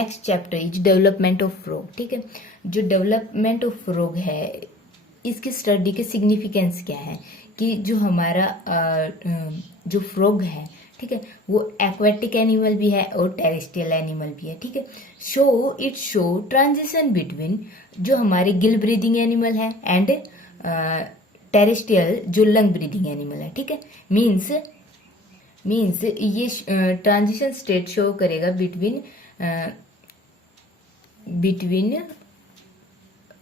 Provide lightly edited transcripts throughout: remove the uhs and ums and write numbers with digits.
Next chapter is development of frog. ठीक है, जो डेवलपमेंट ऑफ फ्रॉग है इसकी स्टडी के सिग्निफिकेंस क्या है कि जो हमारा जो फ्रॉग है, ठीक है, वो एक्वेटिक एनिमल भी है और टेरेस्ट्रियल एनिमल भी है। ठीक है, इट शो ट्रांजिशन बिटवीन जो हमारे गिल ब्रीदिंग एनिमल है एंड टेरेस्ट्रियल जो लंग ब्रीदिंग एनिमल है। ठीक है, मीन्स ये ट्रांजिशन स्टेट शो करेगा between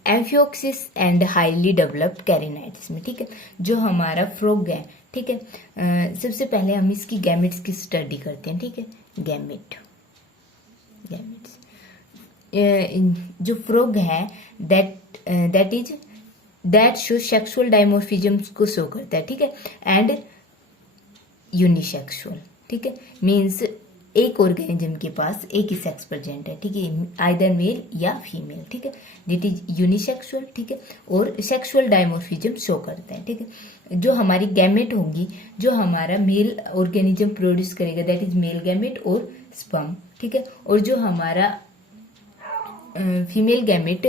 amphioxus and highly developed craniates में। ठीक है, जो हमारा फ्रॉग है, ठीक है, सबसे पहले हम इसकी गैमेट्स की स्टडी करते हैं। ठीक है, गैमेट्स जो फ्रॉग है दैट शो सेक्सुअल डायमोर्फिज्म को शो करता है। ठीक है, एंड यूनिसेक्सुअल। ठीक है, मीन्स एक ऑर्गेनिज्म के पास एक ही सेक्स प्रेजेंट है। ठीक है, आइदर मेल या फीमेल। ठीक है, दिट इज यूनिसेक्सुअल। ठीक है, और सेक्सुअल डायमोर्फिज्म शो करता है। ठीक है, जो हमारी गैमेट होंगी, जो हमारा मेल ऑर्गेनिज्म प्रोड्यूस करेगा दैट इज मेल गैमेट और स्पर्म। ठीक है, और जो हमारा female gamete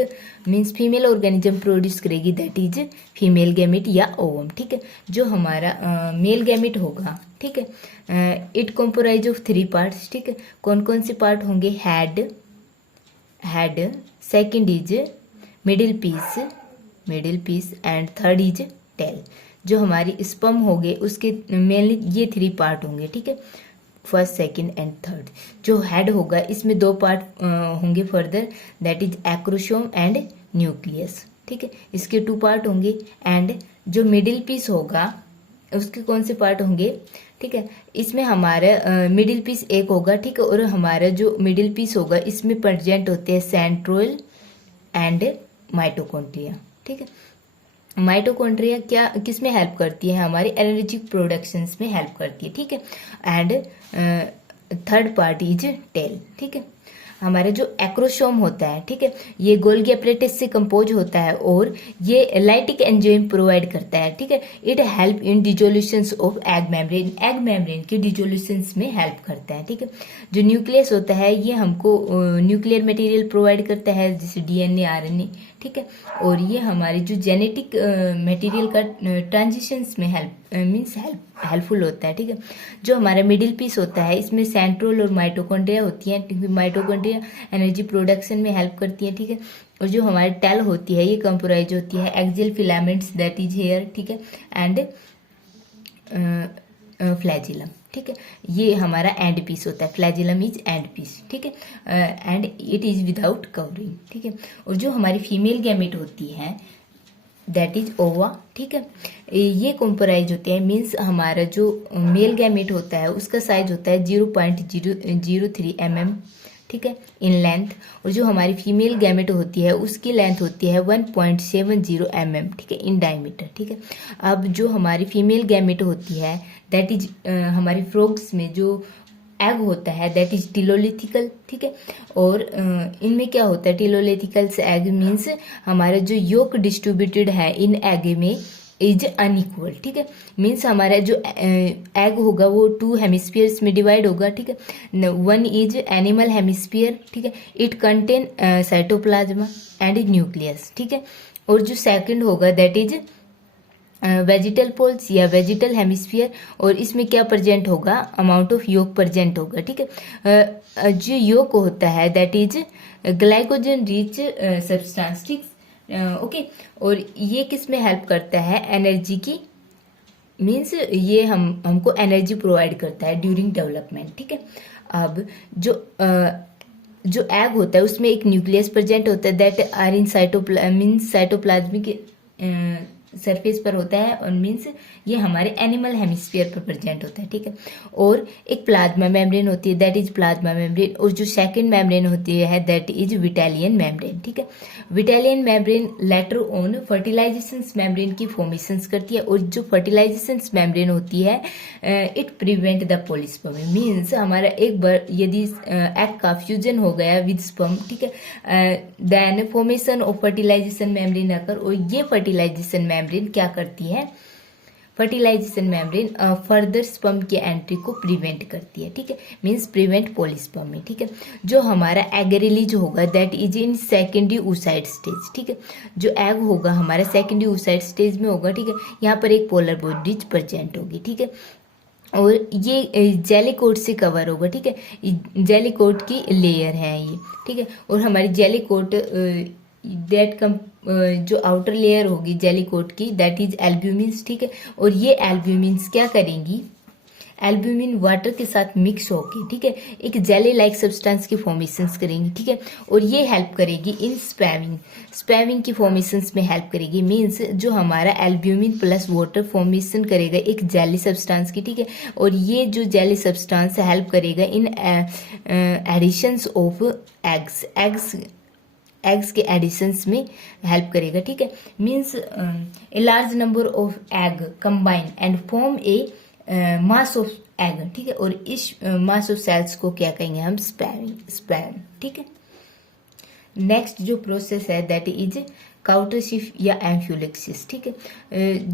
means female organism produce करेगी दैट इज फीमेल गैमेट या ओवम। ठीक है, जो हमारा मेल गैमेट होगा, ठीक है, इट कंपोराइज ऑफ 3 पार्ट्स। ठीक है, कौन कौन से पार्ट होंगे? Head, second is middle piece and third is tail. जो हमारी स्पर्म होंगे उसके मेनली ये 3 पार्ट होंगे। ठीक है, फर्स्ट, सेकंड एंड थर्ड। जो हेड होगा इसमें 2 पार्ट होंगे further that is acrosome and nucleus. ठीक है, इसके 2 पार्ट होंगे। एंड जो मिडिल पीस होगा उसके कौन से पार्ट होंगे? ठीक है, इसमें हमारा मिडिल पीस एक होगा। ठीक है, और हमारा जो मिडिल पीस होगा इसमें प्रेजेंट होते हैं सेंट्रोइल एंड माइटोकॉन्ड्रिया। ठीक है, माइटोकॉन्ड्रिया क्या किस में हेल्प करती है? हमारी एनर्जी प्रोडक्शंस में हेल्प करती है। ठीक है, and third part is tail. ठीक है, हमारा जो एक्रोसोम होता है, ठीक है, ये गोल्गी एपरेटस से कंपोज होता है और ये लाइटिक एंजाइम प्रोवाइड करता है। ठीक है, it help in dissolutions of egg membrane के डिजोल्यूशंस में हेल्प करता है। ठीक है, जो न्यूक्लियस होता है ये हमको न्यूक्लियर मटेरियल प्रोवाइड करता है जैसे डीएनए, आरएनए। ठीक है, और ये हमारे जो जेनेटिक मटेरियल का ट्रांजिशंस में हेल्पफुल होता है। ठीक है, जो हमारा मिडिल पीस होता है इसमें सेंट्रोल और माइटोकॉन्ड्रिया होती है। माइटोकॉन्ड्रिया एनर्जी प्रोडक्शन में हेल्प करती है। ठीक है, और जो हमारी टेल होती है ये कंपोराइज होती है axial filaments that is here. ठीक है, एंड फ्लैजिलम। ठीक है, ये हमारा एंड पीस होता है। Flagellum is end piece. ठीक है, and it is without covering. ठीक है, और जो हमारी फीमेल गैमेट होती है दैट इज ओवा। ठीक है, ये कंपोराइज होते हैं मीन्स हमारा जो मेल गैमेट होता है उसका साइज होता है 0.003 mm। ठीक है, इन लेंथ, और जो हमारी फीमेल गैमेट होती है उसकी लेंथ होती है 1.70 mm। ठीक है, इन डायमीटर। ठीक है, अब जो हमारी फीमेल गैमेट होती है दैट इज हमारी फ्रॉग्स में जो एग होता है दैट इज टिलोलिथिकल। ठीक है, और इनमें क्या होता है? टिलोलिथिकल एग मीन्स हमारा जो योक डिस्ट्रीब्यूटेड है इन एग में इज अनइक्वल। ठीक है, मीन्स हमारा जो एग होगा वो 2 हेमिस्फीयर्स में डिवाइड होगा। ठीक है, वन इज एनिमल हेमिस्फीयर। ठीक है, it contain cytoplasm and nucleus. ठीक है, और जो सेकंड होगा दैट इज वेजिटल पोल्स या वेजिटल हेमिस्फीयर, और इसमें क्या प्रेजेंट होगा? अमाउंट ऑफ योक प्रेजेंट होगा। ठीक है, जो योक होता है that is glycogen rich substance. ठीक, ओके, और ये किस में हेल्प करता है? एनर्जी की, मीन्स ये हमको एनर्जी प्रोवाइड करता है ड्यूरिंग डेवलपमेंट। ठीक है, अब जो एग होता है उसमें एक न्यूक्लियस प्रेजेंट होता है that are in cytoplasmic surface पर होता है, और मीन्स ये हमारे एनिमल हेमिस्फीयर पर प्रेजेंट होता है। ठीक है, और एक प्लाज्मा मेम्ब्रेन होती है दैट इज प्लाज्मा मेम्ब्रेन, और जो सेकंड मेम्ब्रेन होती है दैट इज विटालियन मेम्ब्रेन। ठीक है, vitelline membrane later on fertilization membrane की फॉर्मेशंस करती है, और जो फर्टिलाइजेशन मेम्ब्रेन होती है it prevent the polyspermy. Means हमारा एक बार यदि एग का फ्यूजन हो गया विद स्पर्म, ठीक है, then formation of fertilization membrane आकर, और ये फर्टिलाइजेशन मेम्ब्रेन क्या करती है? फर्टिलाइजेशन मेम्ब्रेन फर्दर स्पर्म की एंट्री को प्रिवेंट करती है, ठीक है, मीन्स प्रिवेंट पॉलीस्पर्मी, ठीक है। जो हमारा एग रिलीज होगा that is in secondary oocyte stage, ठीक है। जो एग होगा हमारा सेकेंडरी oocyte स्टेज में होगा, ठीक है। यहाँ पर एक पोलर बॉडीज प्रेजेंट होगी, ठीक है, और ये जेली कोट से कवर होगा, ठीक है। जेली कोट की लेयर है ये, ठीक है। और हमारी जेली कोट दैट कम जो आउटर लेयर होगी जेली कोट की दैट इज एल्ब्यूमिन्स, ठीक है। और ये एल्ब्यूमिन्स क्या करेंगी, एल्ब्यूमिन वाटर के साथ मिक्स होके, ठीक है, एक जेली लाइक सब्सटेंस की फॉर्मेशंस करेंगी, ठीक है। और ये हेल्प करेगी इन स्पैमिंग की फॉर्मेशंस में हेल्प करेगी, मीन्स जो हमारा एल्ब्यूमिन प्लस वाटर फॉर्मेशन करेगा एक जेली सब्सटेंस की, ठीक है। और ये जो जेली सब्सटेंस हेल्प करेगा इन एडिशंस ऑफ एग्स के एडिशंस में हेल्प करेगा, ठीक है। Means a large number of egg combine and form A mass of egg, ठीक है। और इस मास ऑफ सेल्स को क्या कहेंगे हम, स्पैम, ठीक है। नेक्स्ट जो प्रोसेस है दैट इज काउटरशिप या एम्फ्यूलेक्सिस, ठीक है।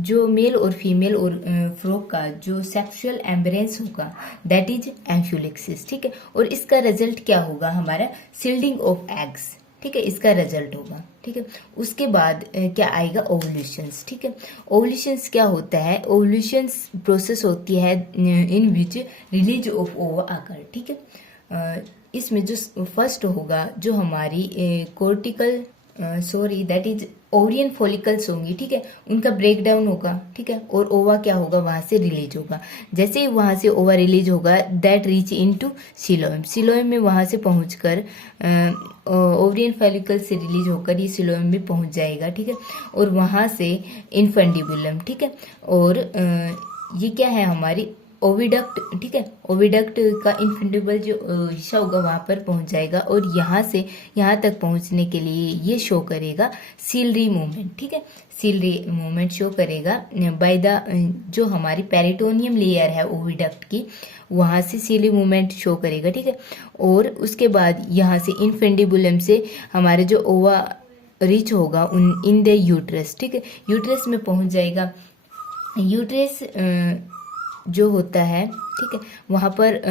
जो मेल और फीमेल और फ्रॉग का जो सेक्सुअल एम्ब्रेंस होगा दैट इज एम्फ्यूलेक्सिस, ठीक है। और इसका रिजल्ट क्या होगा, हमारा सील्डिंग ऑफ एग्स, ठीक है, इसका रिजल्ट होगा, ठीक है। उसके बाद क्या आएगा, ओवुलेशंस, ठीक है। ओवुलेशंस क्या होता है, ओवुलेशंस प्रोसेस होती है इन विच रिलीज ऑफ ओवा आकर, ठीक है। इसमें जो फर्स्ट होगा जो हमारी cortical that is Orion follicles होंगी, ठीक है, उनका ब्रेक डाउन होगा, ठीक है। और ओवा क्या होगा, वहां से रिलीज होगा। जैसे ही वहां से ओवा रिलीज होगा दैट रीच इनटू सिलोएम में वहां से पहुंचकर ओरियन फॉलिकल से रिलीज होकर ये सिलोएम में पहुंच जाएगा, ठीक है। और वहां से इनफंडिबुलम, ठीक है। और ये क्या है, हमारी ओविडक्ट, ठीक है। ओविडक्ट का इनफंडिबल जो हिस्सा होगा वहां पर पहुंच जाएगा और यहाँ से यहाँ तक पहुंचने के लिए ये शो करेगा सीलरी मूवमेंट, ठीक है। सीलरी मूवमेंट शो करेगा बाय द जो हमारी पेरिटोनियम लेयर है ओविडक्ट की, वहां से सीलरी मूवमेंट शो करेगा, ठीक है। और उसके बाद यहाँ से इनफंडिबुलम से हमारे जो ओवा रीच होगा इन द यूट्रस, ठीक है, यूट्रस में पहुंच जाएगा। यूट्रस जो होता है, ठीक है, वहां पर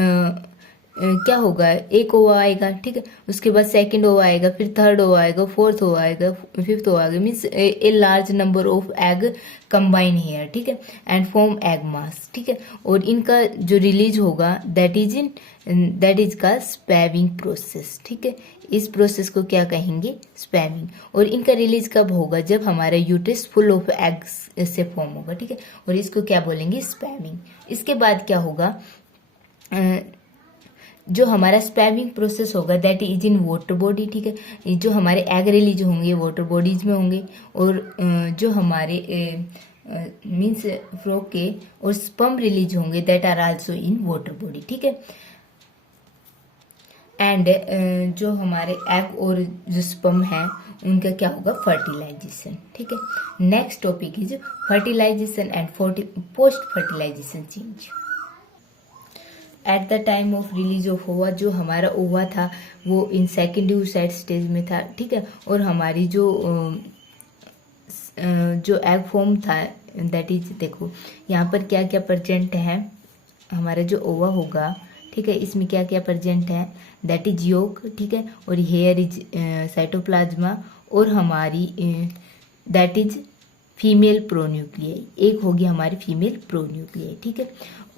क्या होगा, एक ओवा आएगा, ठीक है, उसके बाद सेकंड ओवा आएगा, फिर थर्ड ओवा आएगा, फोर्थ ओवा आएगा, फिफ्थ ओवा आएगा, means a large number of egg combine here, ठीक है, एंड फॉर्म एग मास, ठीक है। और इनका जो रिलीज होगा दैट इज का स्पैमिंग प्रोसेस, ठीक है। इस प्रोसेस को क्या कहेंगे, स्पैमिंग। और इनका रिलीज कब होगा, जब हमारा यूट्रस फुल ऑफ एग्स से फॉर्म होगा, ठीक है। और इसको क्या बोलेंगे, स्पैमिंग। इसके बाद क्या होगा, जो हमारा स्पैमिंग प्रोसेस होगा that is in water body, ठीक है। जो हमारे एग रिलीज होंगे वाटर बॉडीज में होंगे, और जो हमारे मीन्स फ्रॉग के और स्पर्म रिलीज होंगे that are also in water body, ठीक है। एंड जो हमारे एग और जो स्पर्म है उनका क्या होगा, फर्टिलाइजेशन, ठीक है। Next topic is fertilization and post fertilization change. At the time of release of ova, जो हमारा ओवा था वो इन सेकेंडरी oocyte स्टेज में था, ठीक है। और हमारी जो एग फॉर्म था दैट इज, देखो यहाँ पर क्या क्या प्रेजेंट है, हमारा जो ओवा होगा, ठीक है, इसमें क्या क्या प्रेजेंट है, दैट इज योक, ठीक है। और हेयर इज साइटोप्लाज्मा, और हमारी दैट इज फीमेल प्रोन्यूक्लियाई, एक होगी हमारी फीमेल प्रोन्यूक्लियाई, ठीक है।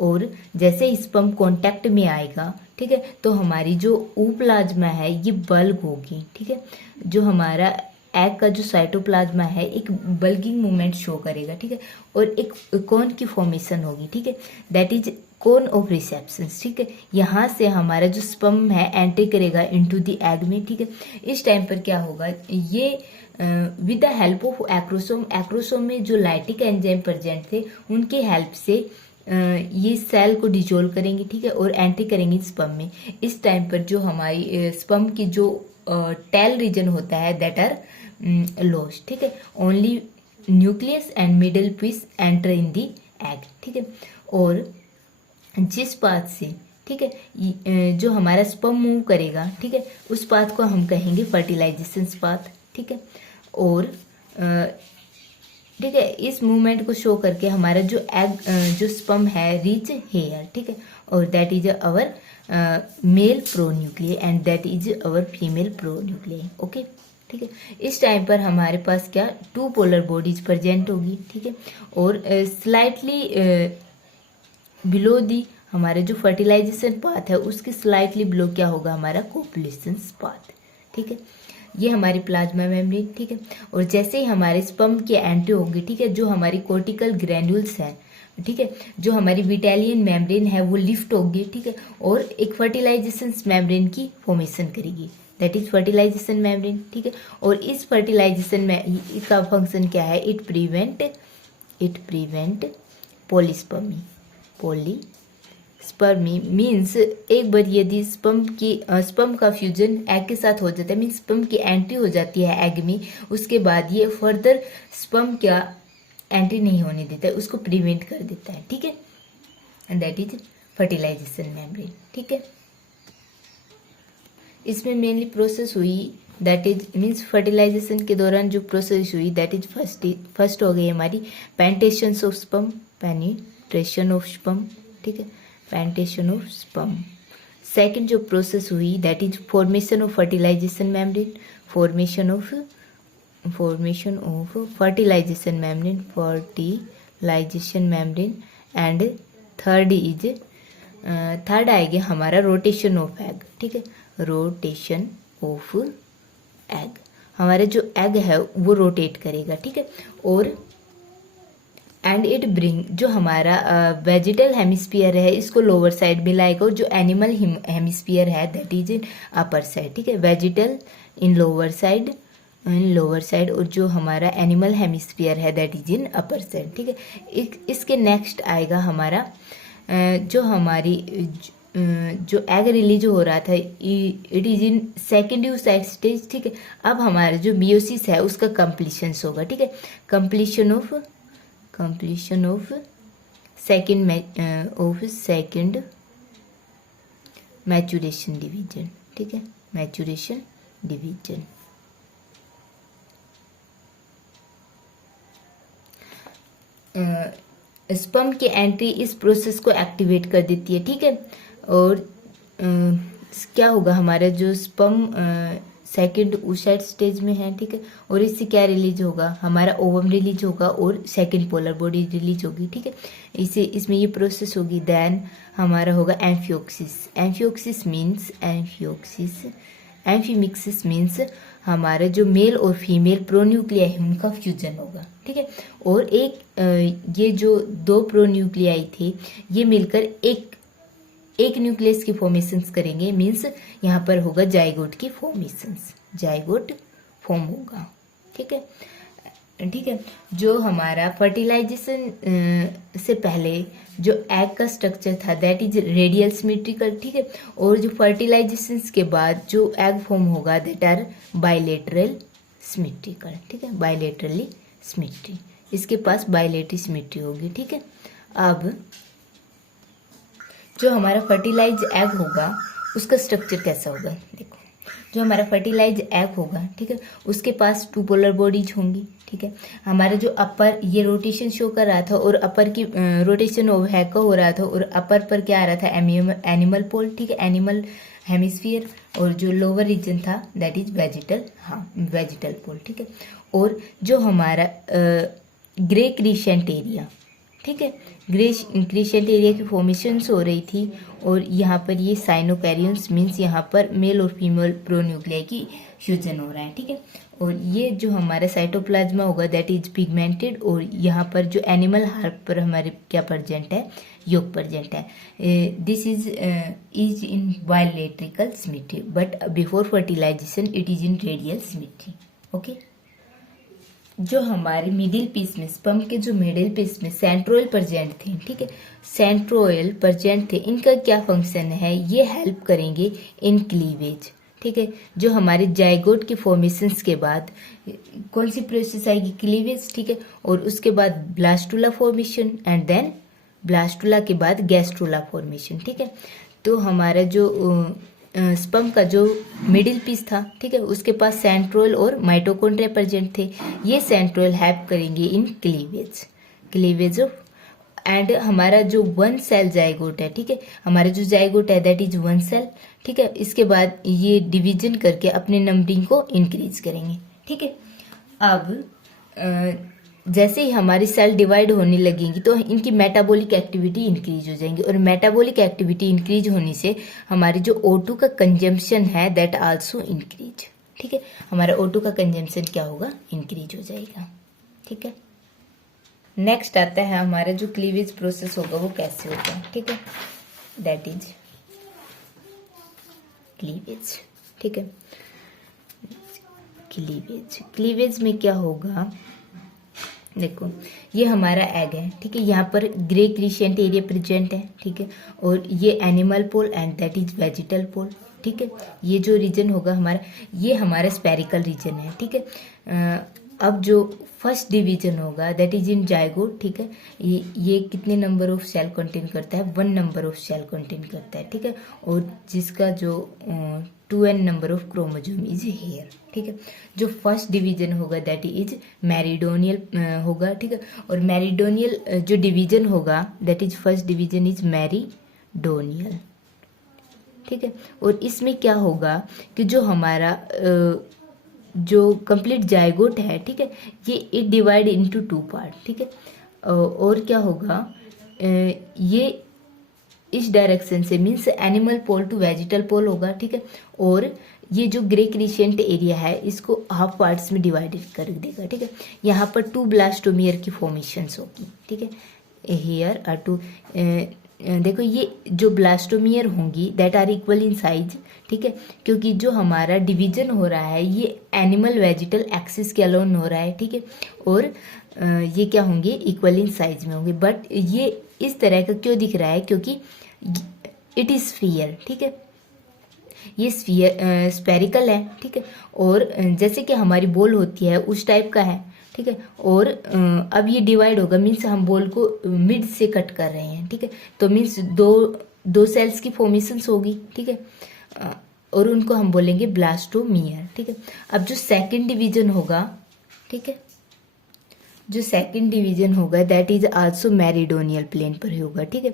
और जैसे स्पर्म कांटेक्ट में आएगा, ठीक है, तो हमारी जो ऊप्लाज्मा है ये बल्क होगी, ठीक है। जो हमारा एग का जो साइटोप्लाज्मा है एक बल्किंग मूवमेंट शो करेगा, ठीक है। और एक कोन की फॉर्मेशन होगी, ठीक है, that is cone of reception, ठीक है। यहाँ से हमारा जो स्पर्म है एंट्री करेगा इनटू द एग में, ठीक है। इस टाइम पर क्या होगा, ये with the help of acrosome में जो लाइटिक एंजाइम प्रेजेंट थे उनके हेल्प से ये सेल को डिजोल्व करेंगे, ठीक है, और एंट्री करेंगे स्पर्म में। इस टाइम पर जो हमारी स्पर्म की जो टेल रीजन होता है दैट आर लॉस्ट, ठीक है। Only nucleus and middle piece enter in the egg, ठीक है। और जिस पाथ से, ठीक है, जो हमारा स्पर्म मूव करेगा, ठीक है, उस पाथ को हम कहेंगे फर्टिलाइजेशन पाथ, ठीक है। और ठीक है। इस मूवमेंट को शो करके हमारा जो एग जो स्पर्म है रीच हेयर, ठीक है, और that is our male pronuclei and that is our female pronuclei. Okay, ठीक है। इस टाइम पर हमारे पास क्या 2 पोलर बॉडीज प्रेजेंट होगी, ठीक है, और स्लाइटली बिलो दी हमारे जो फर्टिलाइजेशन पाथ है उसके स्लाइटली बिलो क्या होगा हमारा कोपुलेशन पाथ, ठीक है। ये हमारी प्लाज्मा मेम्ब्रेन, ठीक है। और जैसे ही हमारे स्पर्म की एंट्री होगी, ठीक है, जो हमारी कोर्टिकल ग्रैन्यूल्स हैं, ठीक है, जो हमारी विटेलियन मेम्ब्रेन है वो लिफ्ट होगी, ठीक है, और एक फर्टिलाइजेशन मेम्ब्रेन की फॉर्मेशन करेगी, दैट इज फर्टिलाइजेशन मेम्ब्रेन, ठीक है। और इस फर्टिलाइजेशन में का फंक्शन क्या है, it prevent polyspermy. Polyspermy means एक बार यदि स्पर्म का फ्यूजन एग के साथ हो जाता है, मीन्स स्पर्म की एंट्री हो जाती है एग में, उसके बाद ये फर्दर स्पर्म क्या एंट्री नहीं होने देता है, उसको प्रिवेंट कर देता है, ठीक है, and that is fertilization membrane, ठीक है। इसमें मेनली प्रोसेस हुई दैट इज मीन्स फर्टिलाइजेशन के दौरान जो प्रोसेस हुई दैट इज फर्स्ट हो गई हमारी पेनिट्रेशन ऑफ स्पर्म, ठीक है, पेनिट्रेशन ऑफ स्पर्म। सेकंड जो प्रोसेस हुई that is formation of fertilization membrane, formation of fertilization membrane and third आएगा हमारा रोटेशन ऑफ एग, ठीक है, रोटेशन ऑफ एग। हमारा जो एग है वो रोटेट करेगा, ठीक है, और एंड इट ब्रिंग जो हमारा वेजिटल हेमिस्फीयर है इसको लोअर साइड में लाएगा, और जो एनिमल हेमिस्फीयर है that is in upper side, ठीक है, वेजिटल इन लोअर साइड और जो हमारा एनिमल हेमिस्फीयर है that is in upper side, ठीक है। इसके नेक्स्ट आएगा हमारा जो हमारी जो एग रिलीज हो रहा था it is in secondary stage, ठीक है। अब हमारा जो मियोसिस है उसका कंप्लीशन होगा, ठीक है, completion of second maturation division, ठीक है, मैचुरेशन डिवीजन। स्पर्म की एंट्री इस प्रोसेस को एक्टिवेट कर देती है, ठीक है, और क्या होगा हमारा जो स्पर्म सेकंड oocyte स्टेज में है, ठीक है, और इससे क्या रिलीज होगा हमारा ओवम रिलीज होगा और सेकंड पोलर बॉडी रिलीज होगी, ठीक है। इसमें ये प्रोसेस होगी। देन हमारा होगा एम्फियोक्सिस मीन्स हमारा जो मेल और फीमेल प्रोन्यूक्लियाई है उनका फ्यूजन होगा, ठीक है, और ये जो 2 प्रोन्यूक्लियाई थे ये मिलकर एक न्यूक्लियस की फॉर्मेशंस करेंगे, मीन्स यहाँ पर होगा जाइगोट की फॉर्मेशंस, जाइगोट फॉर्म होगा, ठीक है, ठीक है। जो हमारा फर्टिलाइजेशन से पहले जो एग का स्ट्रक्चर था दैट इज रेडियल सिमेट्रिकल, ठीक है, और जो फर्टिलाइजेशन के बाद जो एग फॉर्म होगा दैट आर बाइलेटरल सिमेट्रिकल, ठीक है, बाइलेटरली सिमेट्री, इसके पास बाइलेटरी सिमेट्री होगी, ठीक है। अब जो हमारा फर्टिलाइज एग होगा उसका स्ट्रक्चर कैसा होगा, देखो, जो हमारा फर्टिलाइज एग होगा, ठीक है, उसके पास 2 पोलर बॉडीज होंगी, ठीक है। हमारा जो अपर ये रोटेशन शो कर रहा था और अपर की रोटेशन ऑफ एग का हो रहा था, और अपर पर क्या आ रहा था एनिमल पोल, ठीक है, एनिमल हेमिस्फीयर, और जो लोअर रीजन था दैट इज वेजिटल पोल, ठीक है। और जो हमारा ग्रे क्रीसेंट एरिया, ठीक है, क्रीसेंट एरिया की फॉर्मेशंस हो रही थी, और यहाँ पर ये साइनोकैरियंस मीन्स यहाँ पर मेल और फीमेल प्रोन्यूक्लियाई की फ्यूजन हो रहा है, ठीक है। और ये जो हमारा साइटोप्लाज्मा होगा दैट इज पिगमेंटेड, और यहाँ पर जो एनिमल हार्ट पर हमारे क्या प्रेजेंट है, योग प्रेजेंट है। This is in bilateral symmetry, but before fertilization it is in radial symmetry, okay. जो हमारे मिडिल पीस में स्पर्म के जो मिडिल पीस में सेंट्रोइल प्रेजेंट थे, ठीक है, सेंट्रोइल प्रेजेंट थे, इनका क्या फंक्शन है, ये हेल्प करेंगे इन क्लीवेज, ठीक है। जो हमारे जाइगोट के फॉर्मेशंस के बाद कौन सी प्रोसेस आएगी, क्लीवेज, ठीक है, और उसके बाद blastula formation and then blastula के बाद गैस्ट्रुला फॉर्मेशन, ठीक है। तो हमारा जो स्पर्म का जो मिडिल पीस था, ठीक है, उसके पास सेंट्रोल और माइटोकॉन्ड्रिया प्रेजेंट थे। ये सेंट्रोल हेल्प करेंगे इन क्लीवेज ऑफ एंड हमारा जो वन सेल जाइगोट है, ठीक है, हमारा जो जाइगोट है दैट इज वन सेल, ठीक है। इसके बाद ये डिवीजन करके अपने नंबरिंग को इंक्रीज करेंगे, ठीक है। अब जैसे ही हमारी सेल डिवाइड होने लगेंगी तो इनकी मेटाबॉलिक एक्टिविटी इंक्रीज हो जाएंगी, और मेटाबॉलिक एक्टिविटी इंक्रीज होने से हमारी जो O2 का कंजम्पशन है दैट आल्सो इंक्रीज, ठीक है। हमारा O2 का कंजम्पशन क्या होगा, इंक्रीज हो जाएगा, ठीक है। नेक्स्ट आता है हमारा जो क्लीवेज प्रोसेस होगा वो कैसे होगा, ठीक है, दैट इज क्लीवेज, ठीक है। क्लीवेज में क्या होगा, देखो ये हमारा एग है, ठीक है, यहाँ पर ग्रे क्रिसेंट एरिया प्रेजेंट है, ठीक है, और ये animal pole and that is vegetal pole, ठीक है। ये जो रीजन होगा हमारा, ये हमारा स्पेरिकल रीजन है, ठीक है। अब जो फर्स्ट डिवीजन होगा दैट इज इन जाइगोट, ठीक है, ये कितने नंबर ऑफ सेल कंटेन करता है, 1 नंबर ऑफ सेल कंटेन करता है, ठीक है, और जिसका जो 2n number of chromosome is here, ठीक है। जो फर्स्ट डिवीजन होगा दैट इज मेरिडोनियल होगा, ठीक है, और मेरिडोनियल जो डिवीजन होगा that is first division is meridional, ठीक है। और इसमें क्या होगा कि जो हमारा जो कंप्लीट जाइगोट है, ठीक है, ये इट डिवाइड इनटू 2 पार्ट, ठीक है। और क्या होगा, ये इस डायरेक्शन से means animal pole to vegetal pole होगा, ठीक है, और ये जो ग्रे क्रिसेंट एरिया है इसको हाफ पार्ट्स में डिवाइडेड कर देगा, ठीक है। यहाँ पर 2 ब्लास्टोमियर की फॉर्मेशंस होगी, ठीक है, हियर आर 2, देखो ये जो ब्लास्टोमियर होंगी that are equal in size, ठीक है, क्योंकि जो हमारा डिवीजन हो रहा है ये एनिमल वेजिटल एक्सिस के अलोन हो रहा है, ठीक है, और ये क्या होंगे, इक्वल इन साइज में होंगे। बट ये इस तरह का क्यों दिख रहा है, क्योंकि इट इज स्फीयर, ठीक है, ये स्फीयर स्पेरिकल है, ठीक है, और जैसे कि हमारी बॉल होती है उस टाइप का है, ठीक है। और अब ये डिवाइड होगा मीन्स हम बॉल को मिड से कट कर रहे हैं, ठीक है, तो मीन्स दो सेल्स की फॉर्मेशंस होगी, ठीक है, और उनको हम बोलेंगे ब्लास्टोमियर, ठीक है। अब जो सेकंड डिवीजन होगा, ठीक है, जो सेकंड डिवीजन होगा that is also meridional plane पर होगा, ठीक है।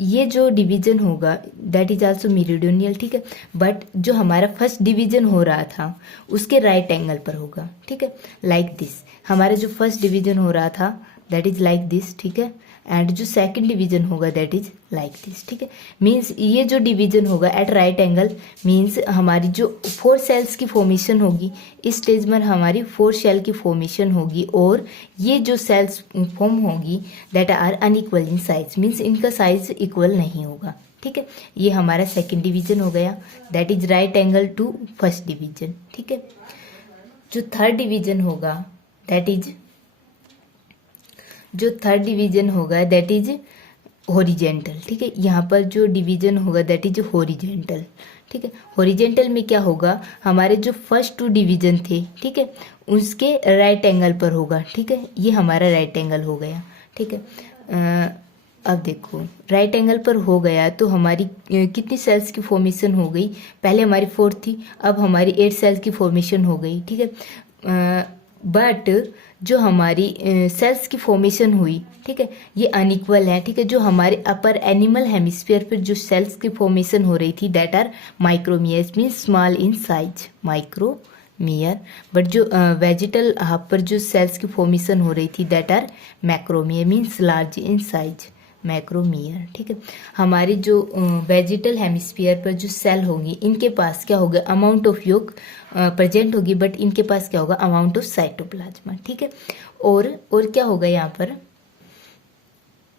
ये जो डिवीजन होगा दैट इज आल्सो मेरिडोनियल, ठीक है, बट जो हमारा फर्स्ट डिवीजन हो रहा था उसके राइट एंगल पर होगा, ठीक है, लाइक दिस। हमारा जो फर्स्ट डिवीजन हो रहा था दैट इज लाइक दिस, ठीक है, एंड जो सेकंड डिवीजन होगा दैट इज लाइक दिस, ठीक है। मीन्स ये जो डिवीजन होगा एट राइट एंगल मीन्स हमारी जो 4 सेल्स की फॉर्मेशन होगी, इस स्टेज में हमारी 4 सेल की फॉर्मेशन होगी, और ये जो सेल्स फॉर्म होगी that are unequal in size, means इनका साइज इक्वल नहीं होगा, ठीक है। ये हमारा सेकंड डिवीजन हो गया that is right angle to first division, ठीक है। जो थर्ड डिवीजन होगा दैट इज हॉरिजेंटल, ठीक है। यहाँ पर जो डिवीजन होगा दैट इज हॉरिजेंटल, ठीक है। हॉरिजेंटल में क्या होगा, हमारे जो फर्स्ट 2 डिवीजन थे, ठीक है, उसके राइट एंगल पर होगा, ठीक है, ये हमारा राइट एंगल हो गया, ठीक है। अब देखो राइट एंगल पर हो गया तो हमारी कितनी सेल्स की फॉर्मेशन हो गई, पहले हमारी 4 थी, अब हमारी 8 सेल्स की फॉर्मेशन हो गई, ठीक है। बट जो हमारी सेल्स की फॉर्मेशन हुई, ठीक है, ये अनइक्वल है, ठीक है। जो हमारे अपर एनिमल हेमिस्फीयर पर जो सेल्स की फॉर्मेशन हो रही थी that are micromeres means small in size, micromere, but जो वेजिटल हाफ पर जो सेल्स की फॉर्मेशन हो रही थी that are macromere means large in size, macromere, ठीक है। हमारी जो वेजिटल हेमिस्फीयर पर जो सेल होंगी इनके पास क्या होगा, अमाउंट ऑफ योग प्रेजेंट होगी, बट इनके पास क्या होगा, अमाउंट ऑफ साइटोप्लाज्मा, ठीक है। और क्या होगा यहाँ पर,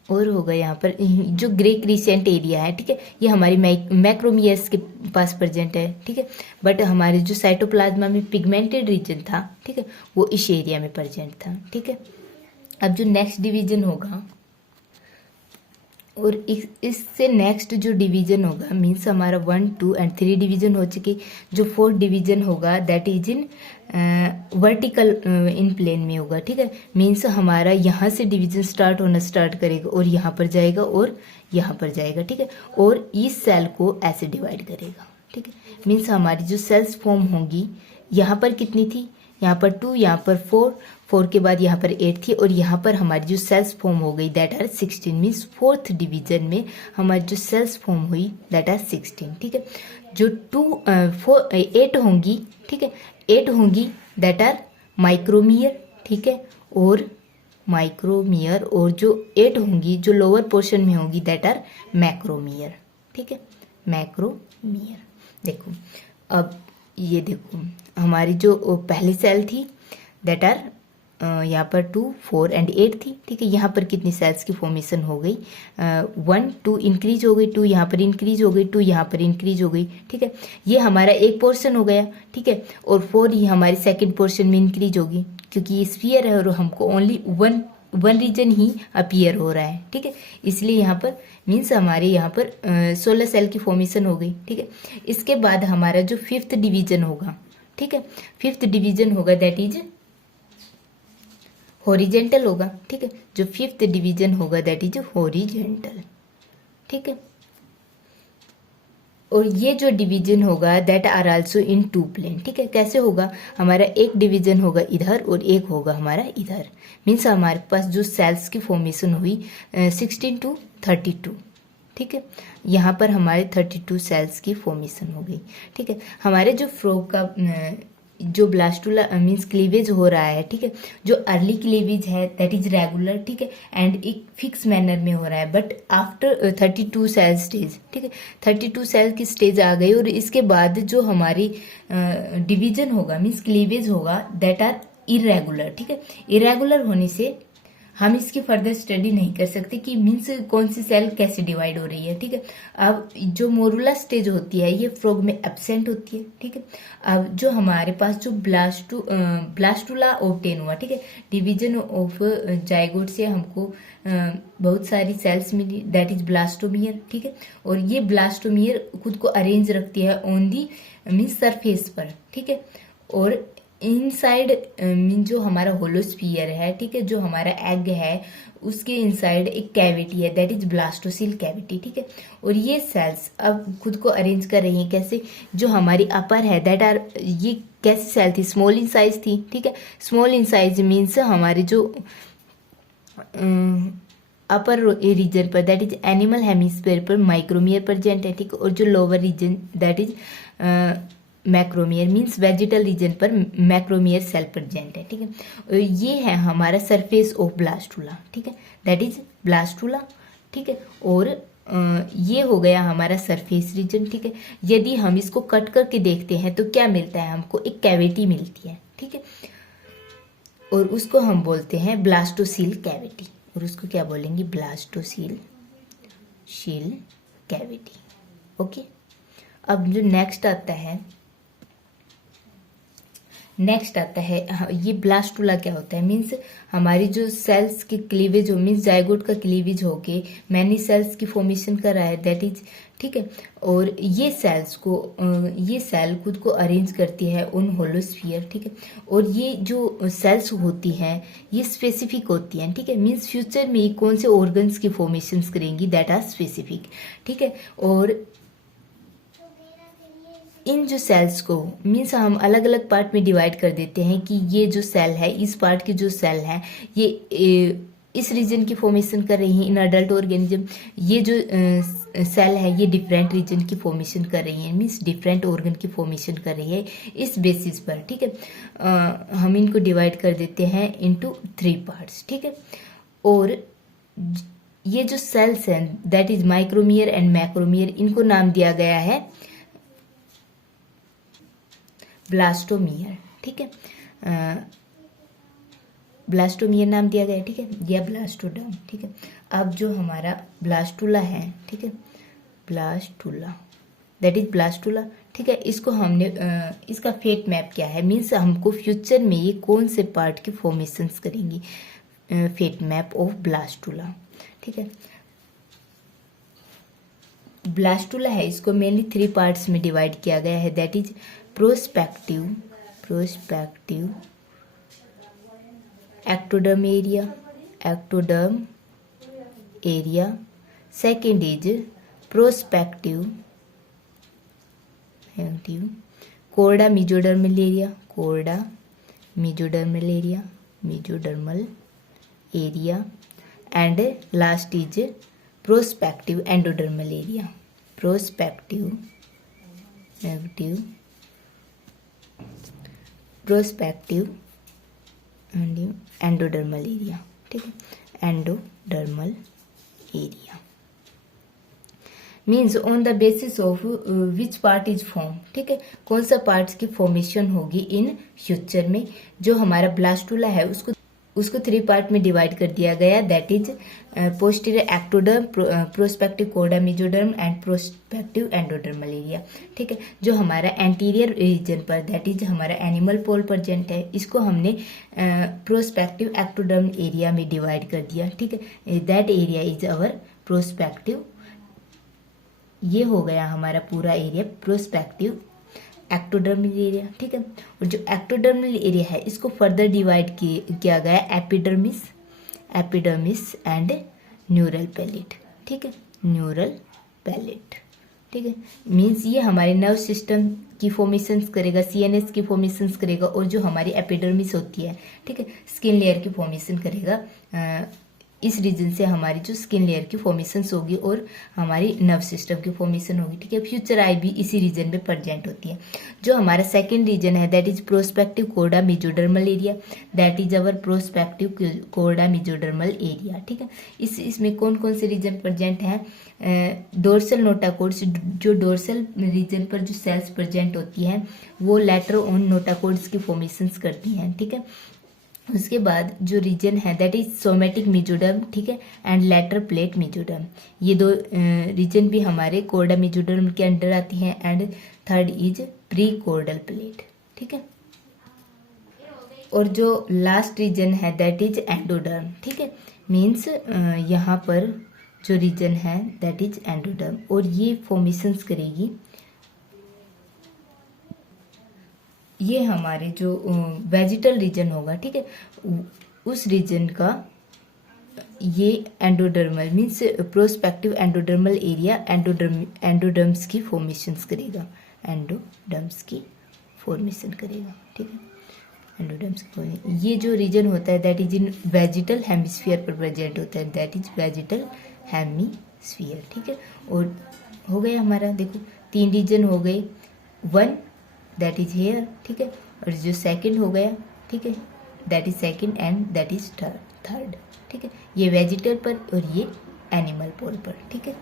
और होगा यहाँ पर जो ग्रे क्रिसेंट एरिया है, ठीक है, ये हमारी मैक्रोमियर्स के पास प्रेजेंट है, ठीक है, बट हमारे जो साइटोप्लाज्मा में पिगमेंटेड रीजन था, ठीक है, वो इस एरिया में प्रेजेंट था, ठीक है। अब जो नेक्स्ट डिवीजन होगा और इससे नेक्स्ट जो डिवीजन होगा मीन्स हमारा 1, 2 एंड 3 डिवीजन हो चुकी, जो 4th डिवीजन होगा that is in vertical in plane में होगा, ठीक है। मीन्स हमारा यहाँ से डिवीजन स्टार्ट होना स्टार्ट करेगा और यहाँ पर जाएगा और यहाँ पर जाएगा, ठीक है, और इस सेल को ऐसे डिवाइड करेगा, ठीक है। मीन्स हमारी जो सेल्स फॉर्म होंगी, यहाँ पर कितनी थी, यहाँ पर 2, यहाँ पर 4 के बाद यहाँ पर 8 थी, और यहाँ पर हमारी जो सेल्स फॉर्म हो गई that are 16। Means 4th division में हमारी जो सेल्स फॉर्म हुई दैट आर 16। ठीक है। जो 8 होंगी, ठीक है, 8 होंगी दैट आर माइक्रोमियर। ठीक है, और माइक्रोमियर, और जो 8 होंगी जो लोअर पोर्शन में होंगी दैट आर मैक्रोमियर। ठीक है, मैक्रोमियर। देखो अब ये देखो हमारी जो पहली सेल थी दैट आर यहाँ पर 2, 4 एंड 8 थी। ठीक है, यहाँ पर कितनी सेल्स की फॉर्मेशन हो गई, 1, 2 इंक्रीज हो गई, 2 यहाँ पर इंक्रीज हो गई, 2 यहाँ पर इंक्रीज हो गई। ठीक है, ये हमारा एक पोर्शन हो गया। ठीक है, और 4 ही हमारी सेकंड पोर्शन में इंक्रीज होगी, क्योंकि ये स्फीयर है और हमको ओनली वन रीजन ही अपीयर हो रहा है। ठीक है, इसलिए यहाँ पर मीन्स हमारे यहाँ पर 16 सेल की फॉर्मेशन हो गई। ठीक है, इसके बाद हमारा जो 5th डिवीजन होगा, ठीक है, 5th डिवीजन होगा दैट इज हॉरिजेंटल होगा। ठीक है, जो 5th डिवीजन होगा दैट इज हॉरिजेंटल। ठीक है, और ये जो डिवीजन होगा that are also in 2 plane. ठीक है, कैसे होगा, हमारा एक डिवीजन होगा इधर और एक होगा हमारा इधर। मीन्स हमारे पास जो सेल्स की फॉर्मेशन हुई 16 to 32। ठीक है, यहाँ पर हमारे 32 सेल्स की फॉर्मेशन हो गई। ठीक है, हमारे जो फ्रॉग का जो ब्लास्टुला मीन्स क्लीवेज हो रहा है, ठीक है, जो अर्ली क्लीवेज है दैट इज रेगुलर। ठीक है, एंड एक फिक्स मैनर में हो रहा है, बट आफ्टर 32 सेल स्टेज। ठीक है, 32 सेल की स्टेज आ गई, और इसके बाद जो हमारी डिवीजन होगा मीन्स क्लीवेज होगा दैट आर इरेगुलर। ठीक है, इरेगुलर होने से हम इसकी फर्दर स्टडी नहीं कर सकते कि मीन्स कौन सी सेल कैसे डिवाइड हो रही है। ठीक है, अब जो मोरुला स्टेज होती है ये फ्रॉग में एब्सेंट होती है। ठीक है, अब जो हमारे पास जो ब्लास्टुला ऑब्टेन हुआ, ठीक है, डिवीजन ऑफ जाइगोट से हमको बहुत सारी सेल्स मिली दैट इज ब्लास्टोमियर। ठीक है, और ये ब्लास्टोमियर खुद को अरेंज रखती है ऑन दी मीन्स सरफेस पर। ठीक है, और इनसाइड मीन जो हमारा होलोस्फीयर है, ठीक है, जो हमारा एग है उसके इनसाइड एक कैविटी है दैट इज ब्लास्टोसिल कैविटी। ठीक है, और ये सेल्स अब खुद को अरेंज कर रही हैं कैसे, जो हमारी अपर है दैट आर, ये कैसी सेल थी, स्मॉल इन साइज थी। ठीक है, स्मॉल इन साइज मीन्स हमारे जो अपर रीजन पर दैट इज एनिमल हेमिस्फीयर पर माइक्रोमियर प्रेजेंट है। ठीक है, और जो lower region that is macromere means vegetal region पर मैक्रोमियर सेल प्रेजेंट है। ठीक है, और ये है हमारा सरफेस ऑफ ब्लास्टुला। ठीक है, दैट इज ब्लास्टुला। ठीक है, और ये हो गया हमारा सरफेस रीजन। ठीक है, यदि हम इसको कट करके देखते हैं तो क्या मिलता है, हमको एक कैविटी मिलती है। ठीक है, और उसको हम बोलते हैं ब्लास्टोसील कैविटी, और उसको क्या बोलेंगे, ब्लास्टोसील कैविटी। ओके, अब जो नेक्स्ट आता है ये ब्लास्टुला क्या होता है, मीन्स हमारी जो सेल्स की क्लीवेज हो, मीन्स जाइगोट का क्लीवेज होके मैनी सेल्स की फॉर्मेशन कर रहा है दैट इज। ठीक है, और ये सेल खुद को अरेंज करती है ऑन होलोस्फीयर। ठीक है, और ये जो सेल्स होती हैं ये स्पेसिफिक होती हैं। ठीक है, मीन्स फ्यूचर में कौन से ऑर्गन्स की फॉर्मेशन करेंगी दैट आर स्पेसिफिक। ठीक है, और इन जो सेल्स को मीन्स हम अलग अलग पार्ट में डिवाइड कर देते हैं कि ये जो सेल है, इस पार्ट की जो सेल है ये इस रीजन की फॉर्मेशन कर रही है इन अडल्ट ऑर्गेनिज्म, ये जो सेल है ये डिफरेंट रीजन की फॉर्मेशन कर रही है मीन्स डिफरेंट ऑर्गन की फॉर्मेशन कर रही है इस बेसिस पर। ठीक है, हम इनको डिवाइड कर देते हैं इनटू 3 पार्ट्स। ठीक है, और ये जो सेल्स हैं दैट इज माइक्रोमियर एंड मैक्रोमियर, इनको नाम दिया गया है ब्लास्टोमियर। ठीक है, ब्लास्टोमियर नाम दिया गया है। ठीक है, या ब्लास्टोडर्म। ठीक है, अब जो हमारा ब्लास्टुला है, ठीक है, ब्लास्टुला दैट इज ब्लास्टुला। ठीक है, इसको हमने इसका फेट मैप क्या है, मीन्स हमको फ्यूचर में ये कौन से पार्ट के फॉर्मेशंस करेंगी, फेट मैप ऑफ ब्लास्टुला। ठीक है, ब्लास्टुला है इसको मेनली 3 पार्ट्स में डिवाइड किया गया है that is prospective ectoderm area, second is prospective active Korda mesodermal area, Korda mesodermal area, mesodermal area, and last is prospective endodermal area, prospective active prospective endodermal area, ठीक है, endodermal area means on the basis of which part is form, ठीक है, कौन सा parts की formation होगी in future में। जो हमारा ब्लास्टुला है उसको 3 पार्ट में डिवाइड कर दिया गया, that is posterior ectoderm, prospective Korda mesoderm and prospective endodermal area, ठीक है। जो हमारा एंटीरियर रीजन पर दैट इज हमारा एनिमल पोल प्रेजेंट है, इसको हमने प्रोस्पेक्टिव एक्टोडर्म एरिया में डिवाइड कर दिया, ठीक है, that area is our prospective. ये हो गया हमारा पूरा एरिया प्रोस्पेक्टिव एक्टोडर्मल एरिया, ठीक है। और जो एक्टोडर्मल एरिया है इसको फर्दर डिवाइड किया गया एपिडर्मिस एंड न्यूरल पैलेट, ठीक है, न्यूरल पैलेट, ठीक है। मीन्स ये हमारे नर्व सिस्टम की फॉर्मेशंस करेगा, सीएनएस की फॉर्मेशंस करेगा, और जो हमारी एपिडर्मिस होती है, ठीक है, स्किन लेयर की फॉर्मेशन करेगा। इस रीजन से हमारी जो स्किन लेयर की फॉर्मेशन होगी और हमारी नर्व सिस्टम की फॉर्मेशन होगी, ठीक है। फ्यूचर आई भी इसी रीजन में प्रेजेंट होती है। जो हमारा सेकंड रीजन है that is prospective Korda mesodermal area, that is our prospective Korda mesodermal area, ठीक है। इसमें कौन कौन से रीजन प्रेजेंट हैं? डोर्सल नोटाकोड्स, जो डोर्सल रीजन पर जो सेल्स प्रेजेंट होती हैं वो लेटर ऑन नोटाकोड्स की फॉर्मेशन करती हैं, ठीक है। उसके बाद जो रीजन है दैट इज सोमेटिक मेसोडर्म, ठीक है, एंड लेटर प्लेट मेसोडर्म। ये 2 रीजन भी हमारे कोर्डा मेसोडर्म के अंडर आती हैं, and third is prechordal plate, ठीक है। और जो लास्ट रीजन है दैट इज एंडोडर्म, ठीक है, मीन्स यहाँ पर जो रीजन है दैट इज एंडोडर्म, और ये फॉर्मेशंस करेगी। ये हमारे जो वेजिटल रीजन होगा, ठीक है, उस रीजन का ये endodermal means prospective endodermal area endoderms की फॉर्मेशंस करेगा, एंडोडर्म्स की फॉर्मेशन करेगा, ठीक है, एंडोडर्म्स की फॉर्मेशन। ये जो रीजन होता है that is in vegetal hemisphere पर प्रेजेंट होता है, दैट इज वेजिटल हेमिस्फीयर, ठीक है। और हो गया हमारा, देखो 3 रीजन हो गए, 1 दैट इज हेयर, ठीक है, और जो सेकंड हो गया, ठीक है, that is second and that is third, ठीक है। ये वेजिटल पर और ये एनिमल पोल पर, ठीक है।